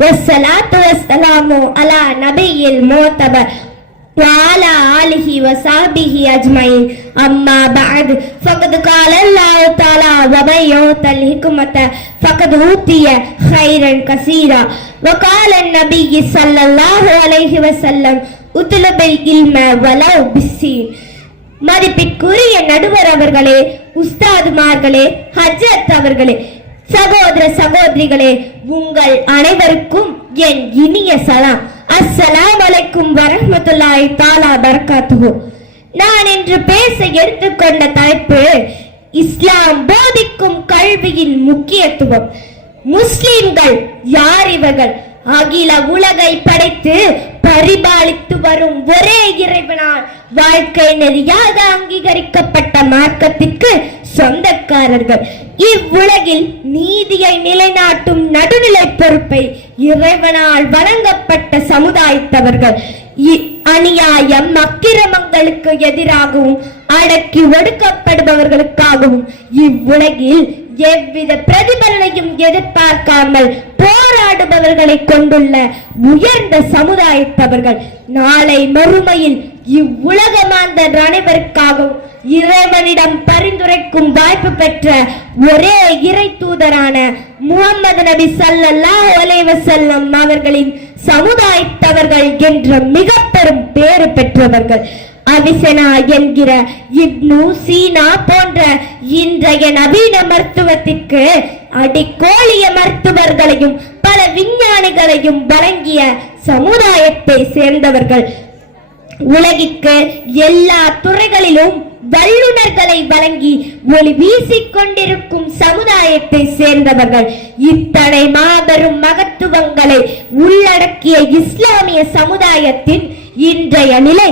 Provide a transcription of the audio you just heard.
والصلاة والسلام على نبي المعتبر وعلى آله وصحبه أجمعين أما بعد فقد قال الله تعالى ومن يؤت الحكمة فقد أوتي خيرا كثيرا وقال النبي صلى الله عليه وسلم اطلب العلم ولو بالسين. மதிப்பிற்குரிய நடுவர் அவர்களே, உஸ்தாதுமார்களே, ஹஜ்ரத் அவர்களே, சகோதர சகோதரிகளே, உங்கள் அனைவருக்கும் என் இனிய சலாம். அஸ்ஸலாமு அலைக்கும் வரஹ்மத்துல்லாஹி தஆலா பரகாத்துஹு. நான் இன்று பேச எடுத்துக்கொண்ட தலைப்பு இஸ்லாம் போதிக்கும் கல்வியின் முக்கியத்துவம். முஸ்லிம்கள் யார் இவர்கள்? அகில உலகை படைத்து பரிபாலித்து வரும் ஒரே இறைவனால் வாழ்க்கை நெறியாக அங்கீகரிக்கப்பட்ட மார்க்கத்திற்கு சொந்தக்காரர்கள். இவ்வுலகில் நீதியை நிலைநாட்டும் நடுநிலை பொறுப்பை இறைவனால் வழங்கப்பட்ட சமுதாயத்தவர்கள். அநியாயம் அக்கிரமங்களுக்கு எதிராகவும் அடக்கி ஒடுக்கப்படுபவர்களுக்காகவும் இவ்வுலகில் எவ்வித பிரதிபலனையும் எதிர்பார்க்காமல் போராடுபவர்களை கொண்டுள்ள உயர்ந்த சமுதாயத்தவர்கள். நாளை மறுமையில் இவ்வுலக மாந்தர் அனைவருக்காகவும் இறைவனிடம் பரிந்துரைக்கும் வாய்ப்பு பெற்ற ஒரே இறை தூதரான முஹம்மது நபி ஸல்லல்லாஹு அலைஹி வஸல்லம் அவர்களின் சமுதாயத்தவர்கள் என்ற மிக பெரும் பேறு பெற்றவர்கள். அவிசனா என்கிற இப்னு சீனா போன்ற இன்றைய நவீன மருத்துவத்திற்கு அடிக்கோலிய மருத்துவர்களையும் பல விஞ்ஞானிகளையும் வழங்கிய சமுதாயத்தை சேர்ந்தவர்கள். உலகிற்கு எல்லா துறைகளிலும் வல்லுநர்களை வழங்கி ஒளி வீசிக்கொண்டிருக்கும் சமுதாயத்தை சேர்ந்தவர்கள். இத்தனை மாபெரும் மகத்துவங்களை உள்ளடக்கிய இஸ்லாமிய சமுதாயத்தின் இன்றைய நிலை